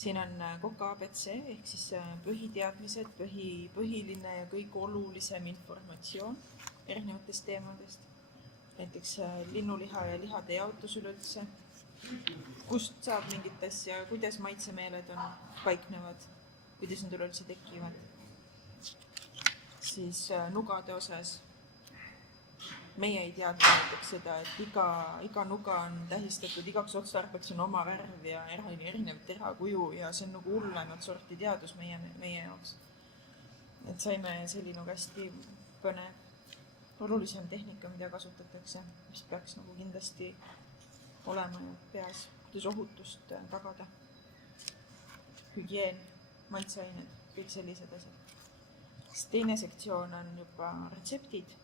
siin on Koka ABC ehk siis põhiteadmised, põhiline ja kõige olulisem informatsioon erinevatest teemadest. Näiteks linnuliha ja lihade jaotus üleüldse, kust saab mingit asja, kuidas maitsemeeled paiknevad, kuidas nad üleüldse tekivad. Siis nugade osas meie ei teadnud näiteks seda, et iga nuga on tähistatud igaks otstarbeks on oma värv ja erinev terakuju ja see on nagu hullemat sorti teadus meie jaoks. Et saime selline hästi põnev, olulisem tehnika, mida kasutatakse, mis peaks nagu kindlasti olema peas, kuidas ohutust tagada. Hügieen, maitseained, kõik sellised asjad. Teine sektsioon on juba retseptid.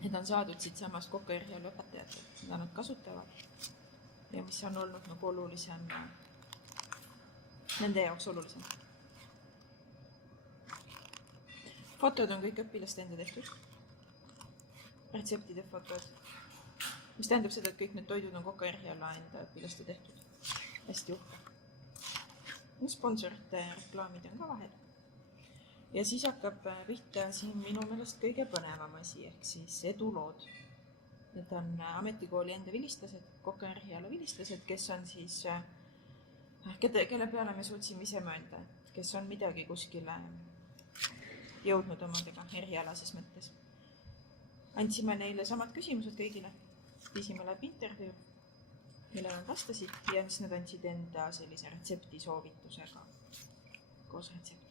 Need on saadud siit samast Koka eriala õpetajatelt, mida nad kasutavad ja mis on olnud nagu olulisem, nende jaoks olulisem. Fotod on kõik õpilaste enda tehtud. Retseptide fotod, mis tähendab seda, et kõik need toidud on Koka eriala enda õpilaste tehtud. Hästi uhke. Sponsorite reklaamid on ka vahel. Ja siis hakkab pihta siin minu meelest kõige põnevam asi, ehk siis edulood. Need on ametikooli enda vilistlased, Koka eriala vilistlased, kes on siis, kelle peale me suutsime ise mõelda, kes on midagi kuskile jõudnud omadega erialases mõttes. Andsime neile samad küsimused kõigile, viisime läbi intervjuu, mille nad vastasid ja siis nad andsid enda sellise retsepti soovitusega koos retsepti.